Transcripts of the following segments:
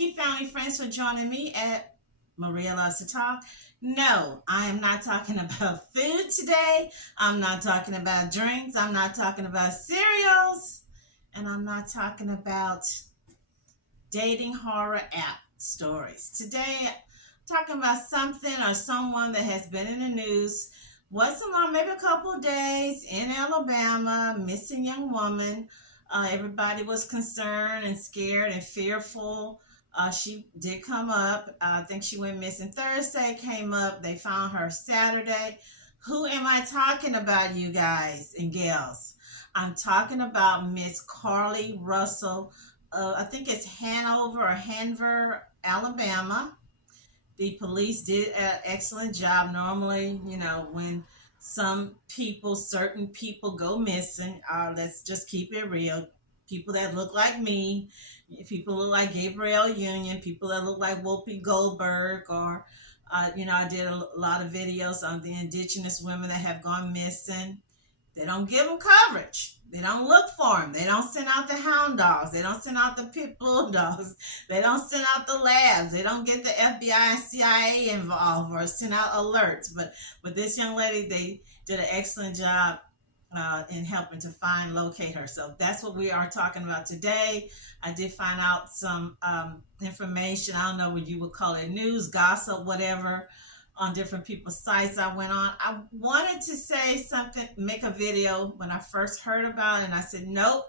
Thank you, family friends, for joining me at Maria Loves to Talk. No, I am not talking about food today. I'm not talking about drinks. I'm not talking about cereals. And I'm not talking about dating horror app stories. Today, I'm talking about something or someone that has been in the news. Wasn't long, maybe a couple of days in Alabama, missing young woman. Everybody was concerned and scared and fearful. She did come up. I think she went missing Thursday, came up. They found her Saturday. Who am I talking about, you guys and gals? I'm talking about Miss Carlee Russell. I think it's Hanover or Hanover, Alabama. The police did an excellent job. Normally, when certain people go missing, let's just keep it real. People that look like me, people look like Gabrielle Union, people that look like Whoopi Goldberg, or, I did a lot of videos on the indigenous women that have gone missing. They don't give them coverage. They don't look for them. They don't send out the hound dogs. They don't send out the pit bull dogs. They don't send out the labs. They don't get the FBI and CIA involved or send out alerts. But this young lady, they did an excellent job in helping to locate her. So that's what we are talking about today. I did find out some information. I don't know what you would call it, news, gossip, whatever, on different people's sites I went on. I wanted to say something, make a video when I first heard about it, and I said, nope,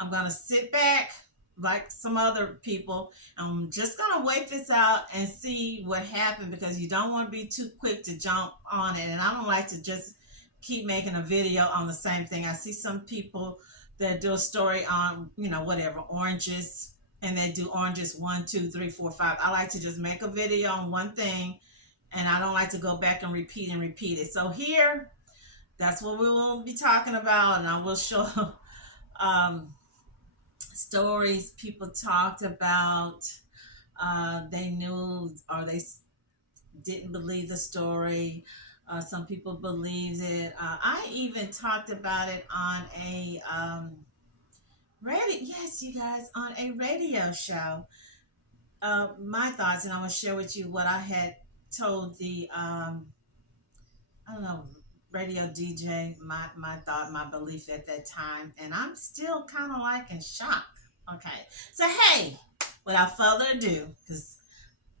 I'm going to sit back like some other people. I'm just going to wait this out and see what happened, because you don't want to be too quick to jump on it. And I don't like to just keep making a video on the same thing. I see some people that do a story on, whatever, oranges, and they do oranges 1, 2, 3, 4, 5. I like to just make a video on one thing, and I don't like to go back and repeat it. So here, that's what we will be talking about, and I will show stories people talked about. They knew or they didn't believe the story. Some people believed it. I even talked about it on a radio. Yes, you guys, on a radio show. My thoughts, and I will share with you what I had told the I don't know, radio DJ, my thought, my belief at that time, and I'm still kind of like in shock. Okay, so hey, without further ado, because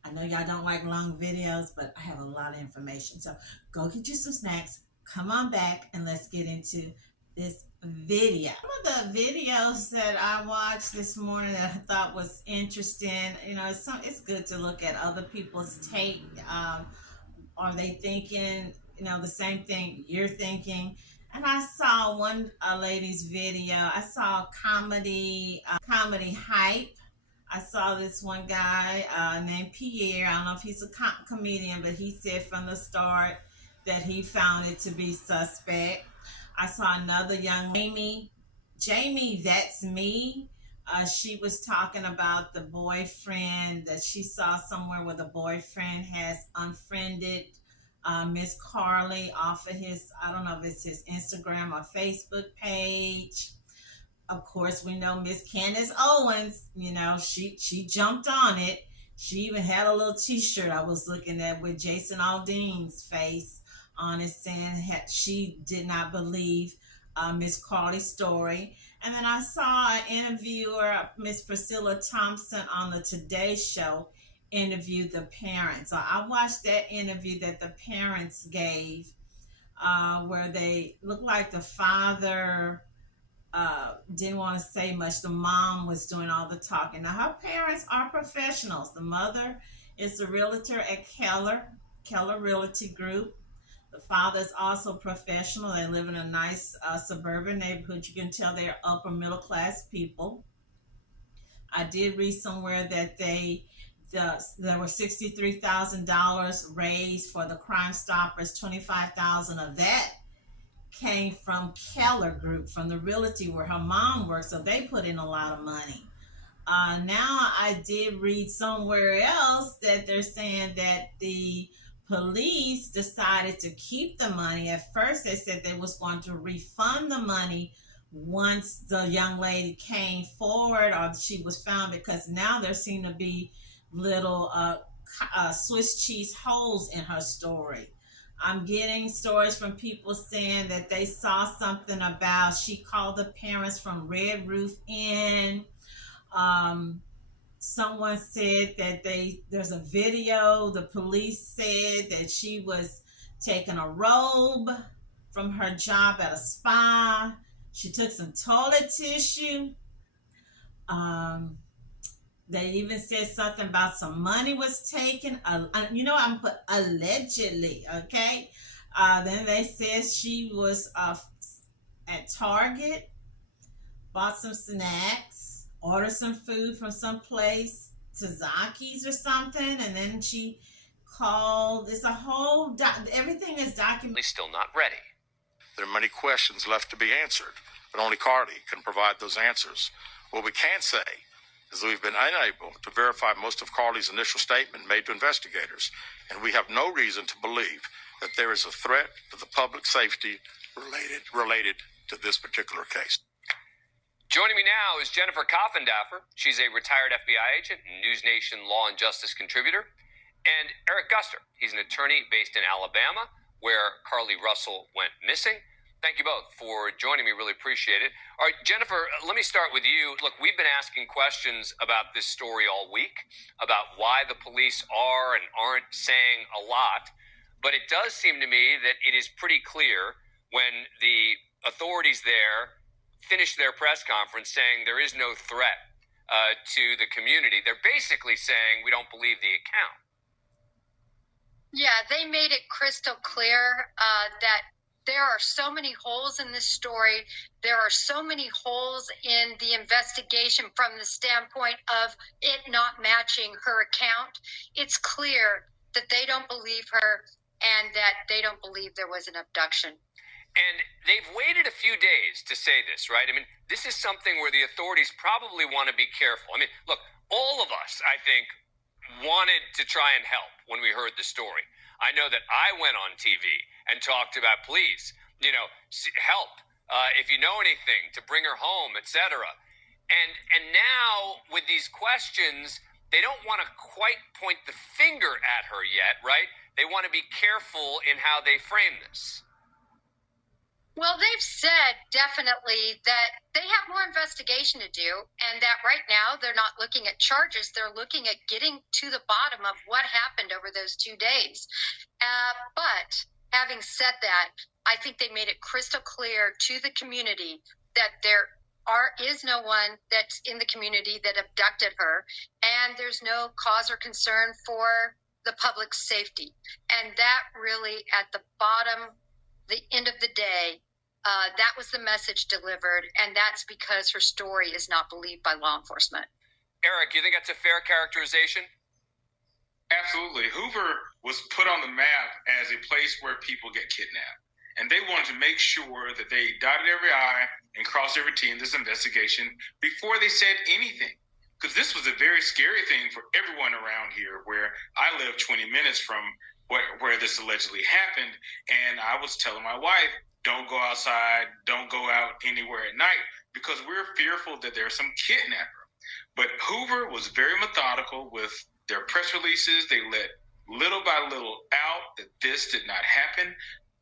I know y'all don't like long videos, but I have a lot of information. So go get you some snacks, come on back, and let's get into this video. Some of the videos that I watched this morning that I thought was interesting, it's good to look at other people's take. Are they thinking, the same thing you're thinking? And I saw one lady's video. I saw comedy hype. I saw this one guy named Pierre. I don't know if he's a comedian, but he said from the start that he found it to be suspect. I saw another young Jamie, that's me. She was talking about the boyfriend that she saw somewhere where the boyfriend has unfriended Miss Carlee off of his, I don't know if it's his Instagram or Facebook page. Of course, we know Miss Candace Owens, she jumped on it. She even had a little t-shirt I was looking at with Jason Aldean's face on it, saying she did not believe Miss Carlee's story. And then I saw an interviewer, Miss Priscilla Thompson, on the Today Show, interviewed the parents. So I watched that interview that the parents gave, where they looked like the father didn't want to say much. The mom was doing all the talking. Now, her parents are professionals. The mother is a realtor at Keller Realty Group. The father is also professional. They live in a nice suburban neighborhood. You can tell they're upper middle class people. I did read somewhere that there were $63,000 raised for the Crime Stoppers. $25,000 of that came from Keller Group, from the realty where her mom works. So they put in a lot of money. Now I did read somewhere else that they're saying that the police decided to keep the money. At first they said they was going to refund the money once the young lady came forward or she was found, because now there seem to be little Swiss cheese holes in her story. I'm getting stories from people saying that they saw something about she called the parents from Red Roof Inn. Um, Someone said that there's a video. The police said that she was taking a robe from her job at a spa. She took some toilet tissue. Um, they even said something about some money was taken. I'm put allegedly. Okay. Then they said she was at Target, bought some snacks, ordered some food from some place, Tazaki's or something, and then she called. It's a whole everything is documented. Still not ready. There are many questions left to be answered, but only Carlee can provide those answers. What we can say is that we've been unable to verify most of Carlee's initial statement made to investigators, and we have no reason to believe that there is a threat to the public safety related to this particular case. Joining me now is Jennifer Coffindaffer. She's a retired FBI agent and News Nation law and justice contributor. And Eric Guster. He's an attorney based in Alabama, where Carlee Russell went missing. Thank you both for joining me. Really appreciate it. All right, Jennifer, let me start with you. Look, we've been asking questions about this story all week, about why the police are and aren't saying a lot. But it does seem to me that it is pretty clear when the authorities there finish their press conference saying there is no threat to the community. They're basically saying we don't believe the account. Yeah, they made it crystal clear that there are so many holes in this story. There are so many holes in the investigation from the standpoint of it not matching her account. It's clear that they don't believe her and that they don't believe there was an abduction. And they've waited a few days to say this, right? I mean, this is something where the authorities probably want to be careful. I mean, look, all of us, I think, wanted to try and help when we heard the story. I know that I went on TV and talked about, please, help if you know anything to bring her home, etc. And now with these questions, they don't want to quite point the finger at her yet, right? They want to be careful in how they frame this. Well, they've said definitely that they have more investigation to do and that right now they're not looking at charges. They're looking at getting to the bottom of what happened over those 2 days. But having said that, I think they made it crystal clear to the community that there is no one that's in the community that abducted her, and there's no cause or concern for the public's safety. And that really, at the bottom, the end of the day, that was the message delivered, and that's because her story is not believed by law enforcement. Eric, you think that's a fair characterization? Absolutely. Hoover was put on the map as a place where people get kidnapped, and they wanted to make sure that they dotted every I and crossed every T in this investigation before they said anything. Because this was a very scary thing for everyone around here, where I live 20 minutes from where this allegedly happened, and I was telling my wife, don't go outside, don't go out anywhere at night, because we're fearful that there's some kidnapper. But Hoover was very methodical with their press releases. They let little by little out that this did not happen.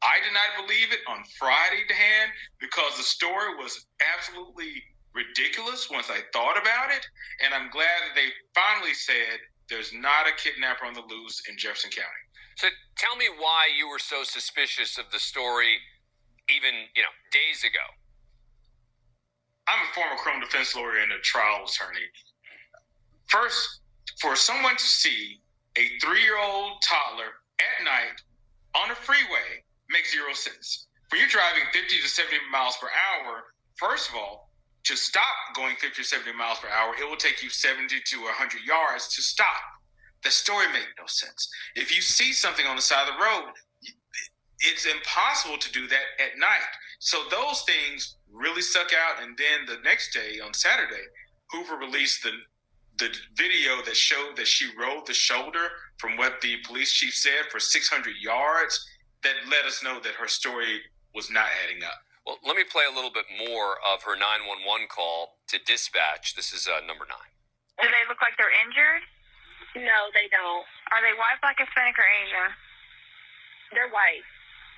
I did not believe it on Friday, Dan, because the story was absolutely ridiculous once I thought about it. And I'm glad that they finally said there's not a kidnapper on the loose in Jefferson County. So tell me why you were so suspicious of the story even, days ago. I'm a former criminal defense lawyer and a trial attorney. First, for someone to see a 3-year-old toddler at night on a freeway makes zero sense. When you're driving 50 to 70 miles per hour, first of all, to stop going 50 to 70 miles per hour, it will take you 70 to 100 yards to stop. The story made no sense. If you see something on the side of the road, it's impossible to do that at night. So those things really stuck out. And then the next day, on Saturday, Hoover released the video that showed that she rolled the shoulder from what the police chief said for 600 yards. That let us know that her story was not adding up. Well, let me play a little bit more of her 911 call to dispatch. This is number 9. Do they look like they're injured? No, they don't. Are they white, black, Hispanic, or Asian? They're white.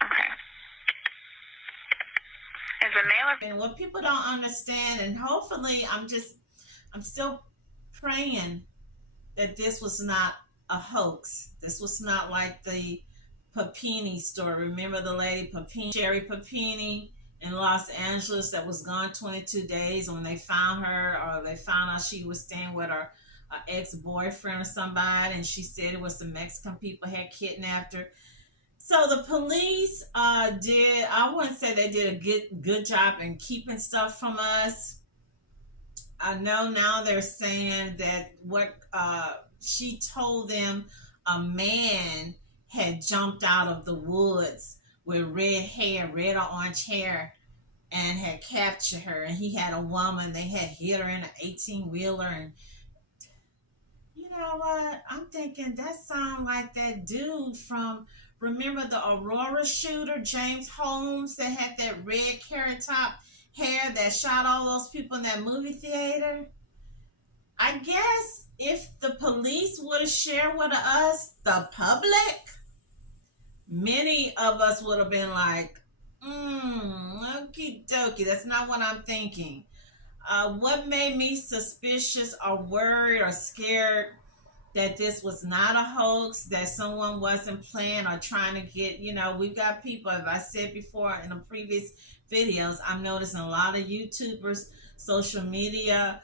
Okay. Is it male or... And what people don't understand, and hopefully I'm still praying that this was not a hoax. This was not like the Papini story. Remember the lady Papini, Sherry Papini in Los Angeles that was gone 22 days when they found her, or they found out she was staying with her ex-boyfriend or somebody, and she said it was the Mexican people had kidnapped her. So the police I wouldn't say they did a good job in keeping stuff from us. I know now they're saying that what she told them, a man had jumped out of the woods with red or orange hair, and had captured her. And he had a woman, they had hit her in an 18-wheeler. And you know what? I'm thinking that sounds like that dude from, remember the Aurora shooter, James Holmes, that had that red carrot top hair that shot all those people in that movie theater? I guess if the police would have shared with us, the public, many of us would have been like, okie dokie, that's not what I'm thinking. What made me suspicious or worried or scared that this was not a hoax, that someone wasn't playing or trying to get, we've got people, as I said before in the previous videos, I'm noticing a lot of YouTubers, social media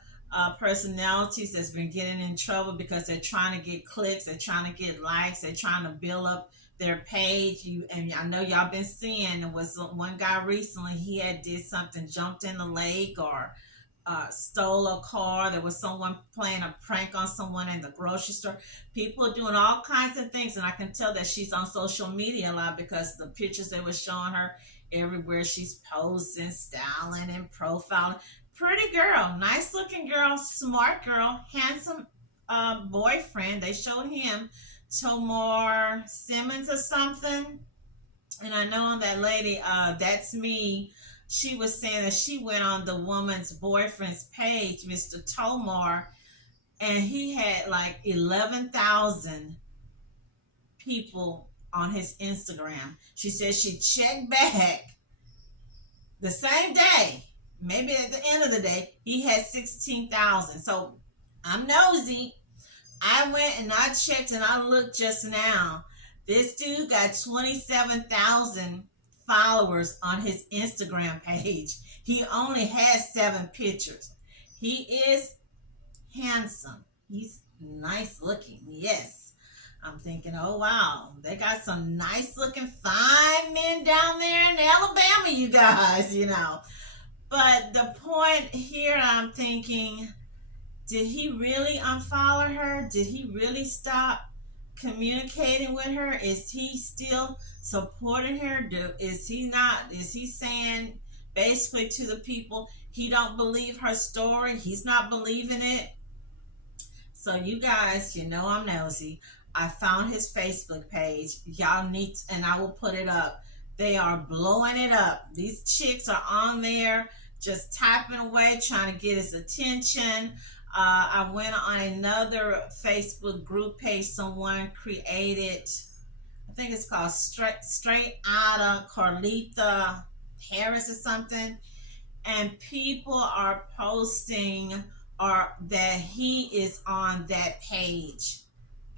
personalities that's been getting in trouble because they're trying to get clicks, they're trying to get likes, they're trying to build up their page. And I know y'all been seeing, there was one guy recently, he had did something, jumped in the lake, or stole a car. There was someone playing a prank on someone in the grocery store. People are doing all kinds of things, and I can tell that she's on social media a lot because the pictures they were showing her everywhere, she's posing, styling, and profiling. Pretty girl, nice looking girl, smart girl, handsome boyfriend. They showed him, Tomar Simmons or something. And I know that lady, That's Me, she was saying that she went on the woman's boyfriend's page, Mr. Tomar, and he had like 11,000 people on his Instagram. She said she checked back the same day, maybe at the end of the day, he had 16,000. So I'm nosy. I went and I checked and I looked just now. This dude got 27,000 followers on his Instagram page. He only has 7 pictures. He is handsome. He's nice looking. Yes. I'm thinking, oh wow, they got some nice looking fine men down there in Alabama, you guys, But the point here, I'm thinking, did he really unfollow her? Did he really stop communicating with her? Is he still supporting her? Is he saying basically to the people he don't believe her story? He's not believing it. So you guys, I'm nosy. I found his Facebook page. Y'all need to, and I will put it up. They are blowing it up. These chicks are on there just typing away, trying to get his attention. I went on another Facebook group page someone created. I think it's called Straight Outta Carlita Harris or something. And people are posting that he is on that page,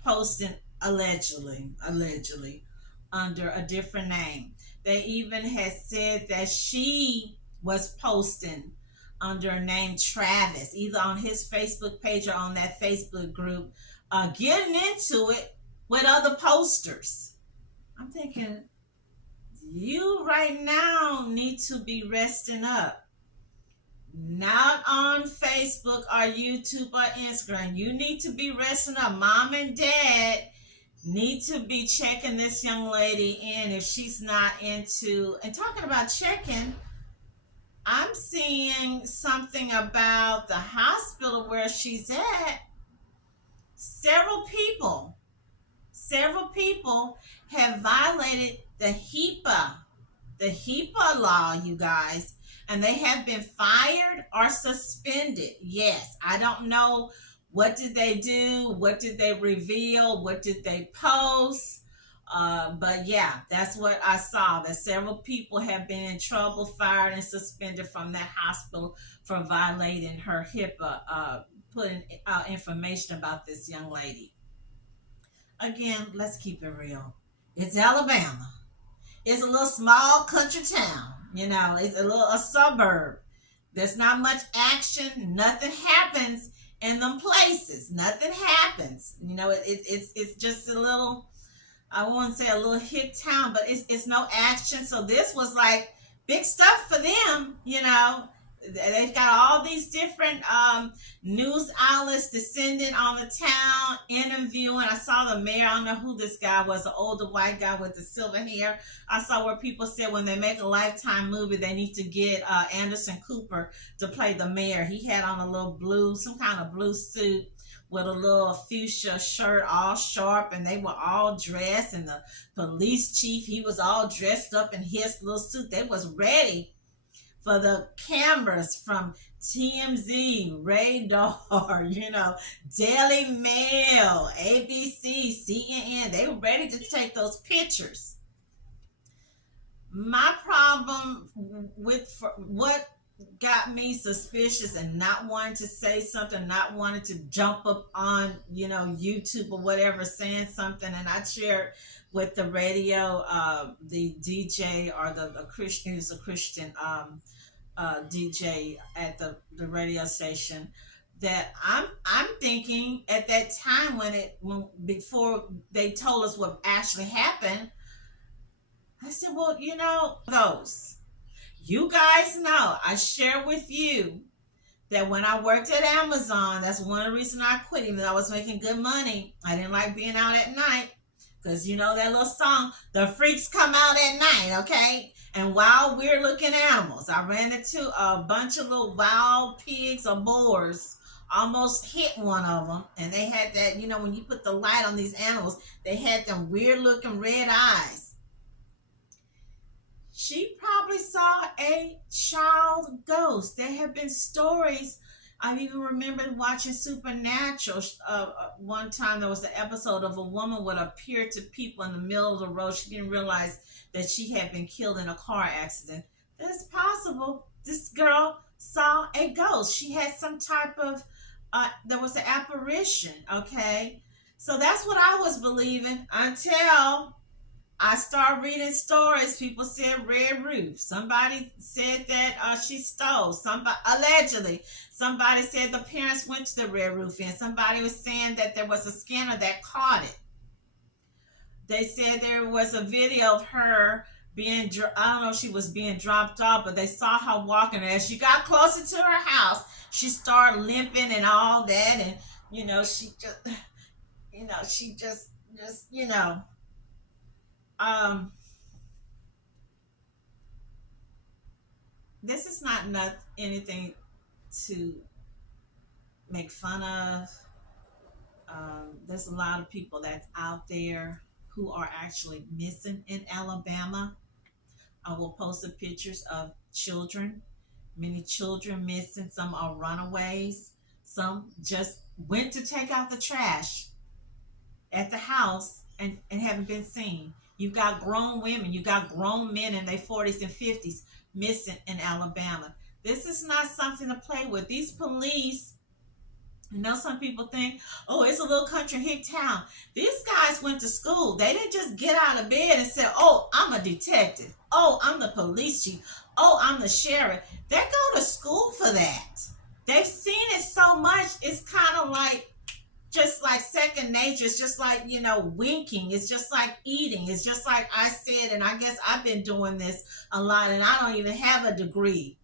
posting allegedly under a different name. They even had said that she was posting under a name Travis, either on his Facebook page or on that Facebook group, getting into it with other posters. I'm thinking, you right now need to be resting up. Not on Facebook or YouTube or Instagram. You need to be resting up. Mom and Dad need to be checking this young lady in if she's not into, and talking about checking, I'm seeing something about the hospital where she's at. Several people have violated the HIPAA the HIPAA law, you guys, and they have been fired or suspended. Yes, I don't know what did they do, what did they reveal, what did they post. But yeah, that's what I saw. That several people have been in trouble, fired, and suspended from that hospital for violating her HIPAA, putting out information about this young lady. Again, let's keep it real. It's Alabama. It's a little small country town. It's a suburb. There's not much action. Nothing happens in them places. Nothing happens. It's just a little. I won't say a little hick town, but it's no action. So this was like big stuff for them. They've got all these different news outlets descending on the town, interviewing. I saw the mayor. I don't know who this guy was, the older white guy with the silver hair. I saw where people said when they make a Lifetime movie, they need to get Anderson Cooper to play the mayor. He had on a little blue, some kind of blue suit with a little fuchsia shirt, all sharp, and they were all dressed. And the police chief, he was all dressed up in his little suit. They was ready for the cameras from TMZ, Radar, Daily Mail, ABC, CNN. They were ready to take those pictures. My problem with what got me suspicious and not wanting to say something, not wanting to jump up on, YouTube or whatever, saying something, and I shared with the radio, the DJ or the Christian, who's a Christian DJ at the radio station, that I'm thinking at that time before they told us what actually happened, I said, well, those. You guys know, I share with you that when I worked at Amazon, that's one of the reasons I quit, even though I was making good money. I didn't like being out at night because that little song, the freaks come out at night, okay? And wild, weird looking animals. I ran into a bunch of little wild pigs or boars, almost hit one of them. And they had that, when you put the light on these animals, they had them weird looking red eyes. She probably saw a child ghost. There have been stories. I even remember watching Supernatural. One time there was an episode of a woman would appear to people in the middle of the road. She didn't realize that she had been killed in a car accident. It's possible this girl saw a ghost. She had some type of, there was an apparition, okay? So that's what I was believing until I started reading stories. People said red roof. Somebody said that she stole. Somebody allegedly. Somebody said the parents went to the red roof inn. Somebody was saying that there was a scanner that caught it. They said there was a video of her being, I don't know if she was being dropped off, but they saw her walking. And as she got closer to her house, she started limping and all that. And, she just, this is not anything to make fun of. There's a lot of people that's out there who are actually missing in Alabama. I will post the pictures of children, many children missing. Some are runaways. Some just went to take out the trash at the house and haven't been seen. You've got grown women, you've got grown men in their 40s and 50s missing in Alabama. This is not something to play with. These police, some people think, oh, it's a little country hick town. These guys went to school. They didn't just get out of bed and say, oh, I'm a detective. Oh, I'm the police chief. Oh, I'm the sheriff. They go to school for that. They've seen it so much, it's kind of like, just like second nature. It's just like, winking. It's just like eating. It's just like I said, and I guess I've been doing this a lot, and I don't even have a degree.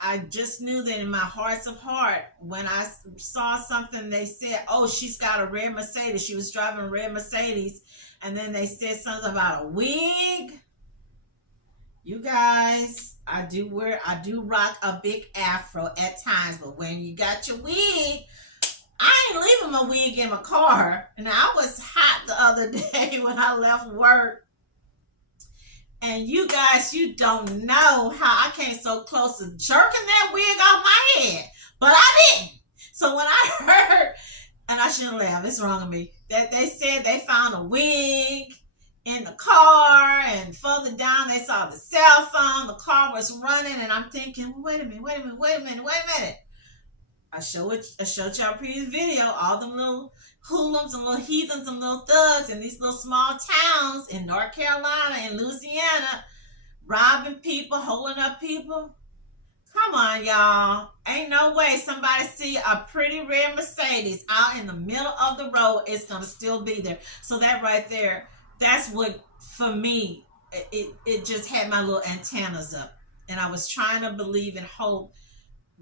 I just knew that in my hearts of heart, when I saw something, they said, oh, she's got a red Mercedes. She was driving a red Mercedes. And then they said something about a wig. You guys, I do rock a big afro at times, but when you got your wig, I ain't leaving my wig in my car. And I was hot the other day when I left work. And you guys, you don't know how I came so close to jerking that wig off my head, but I didn't. So when I heard, and I shouldn't laugh, it's wrong of me, that they said they found a wig in the car, and further down they saw the cell phone, the car was running, and I'm thinking, wait a minute, wait a minute, wait a minute, wait a minute. I showed y'all a previous video, all them little hoodlums and little heathens and little thugs in these little small towns in North Carolina and Louisiana, robbing people, holding up people. Come on, y'all. Ain't no way somebody see a pretty red Mercedes out in the middle of the road, it's gonna still be there. So that right there, that's what, for me, it just had my little antennas up. And I was trying to believe and hope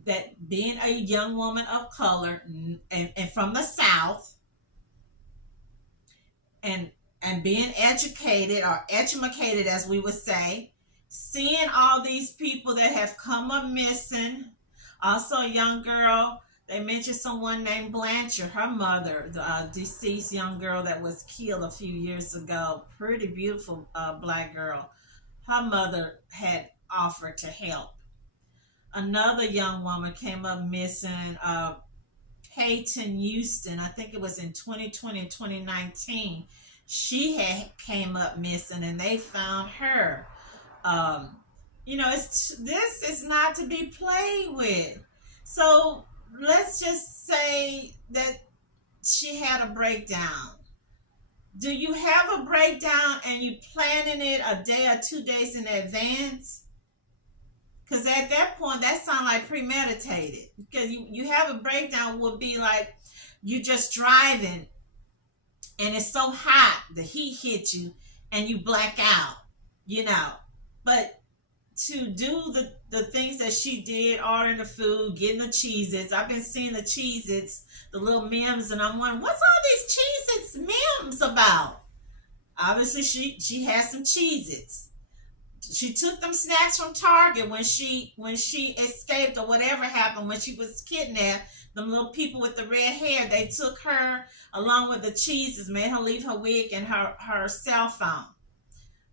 that being a young woman of color and from the South, and being educated, or educated as we would say, seeing all these people that have come up missing. Also a young girl, they mentioned someone named Blanchard, her mother, the deceased young girl that was killed a few years ago, pretty beautiful black girl. Her mother had offered to help. Another young woman came up missing, Peyton Houston. I think it was in 2020 and 2019. She had came up missing, and they found her. This is not to be played with. So let's just say that she had a breakdown. Do you have a breakdown and you planning it a day or 2 days in advance? Because at that point, that sounds like premeditated. Because you have a breakdown would be like you just driving and it's so hot, the heat hits you and you black out, But to do the things that she did, ordering the food, getting the Cheez-Its. I've been seeing the Cheez-Its, the little memes, and I'm wondering, what's all these Cheez-Its memes about? Obviously, she has some Cheez-Its. She took them snacks from Target when she escaped, or whatever happened when she was kidnapped. Them little people with the red hair, they took her along with the cheeses, made her leave her wig and her cell phone.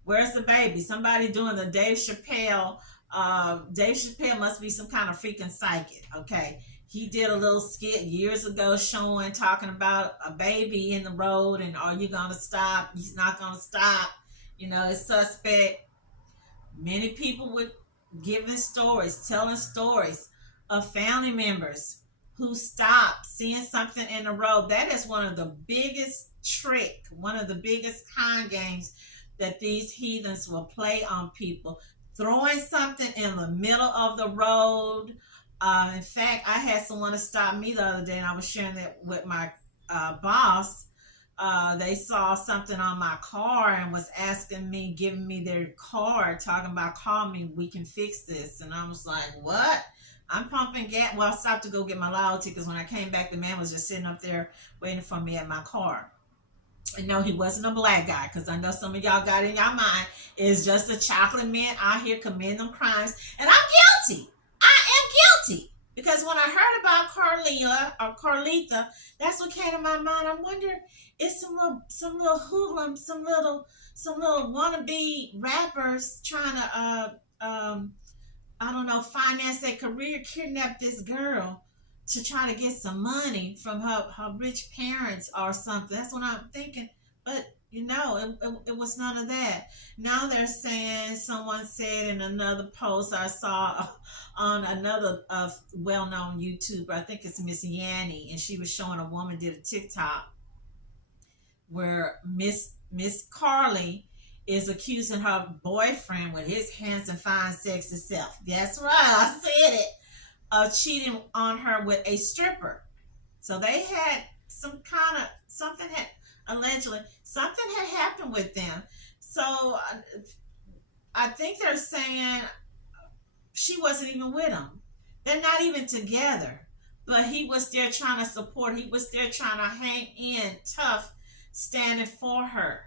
Where's the baby? Somebody doing the Dave Chappelle. Dave Chappelle must be some kind of freaking psychic. Okay, he did a little skit years ago talking about a baby in the road, and are you gonna stop? He's not gonna stop. It's suspect. Many people would telling stories of family members who stopped seeing something in the road. That is one of the biggest one of the biggest con games that these heathens will play on people. Throwing something in the middle of the road. In fact, I had someone to stop me the other day, and I was sharing that with my boss. They saw something on my car and was asking me, giving me their card, talking about, call me, we can fix this. And I was like, what? I'm pumping gas. Well, I stopped to go get my loyalty because when I came back, the man was just sitting up there waiting for me at my car. And no, he wasn't a black guy, because I know some of y'all got in your mind is just a chocolate man out here committing them crimes. And I'm guilty. I am guilty. Because when I heard about Carlita, that's what came to my mind. I'm wondering, is some little hoodlums, some little wannabe rappers trying to I don't know, finance a career, kidnap this girl to try to get some money from her rich parents or something. That's what I'm thinking. But it was none of that. Now they're saying, someone said in another post I saw on another well-known YouTuber, I think it's Miss Yanni, and she was showing a woman did a TikTok where Miss Carlee is accusing her boyfriend with his handsome, fine, sexy self. That's right, I said it. Of cheating on her with a stripper. So they had allegedly something had happened with them. So I think they're saying she wasn't even with him. They're not even together. But he was there trying to support. He was there trying to hang in tough, standing for her.